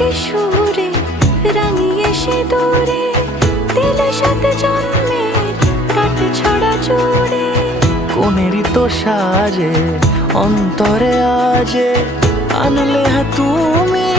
রে সুরে রাঙিয়ে সে দূরে দিলে সাত জন্মের কাট ছড়া জুড়ে। কোনেরই তো সাজে অন্তরে আজে আনলে হ্যাঁ তুমি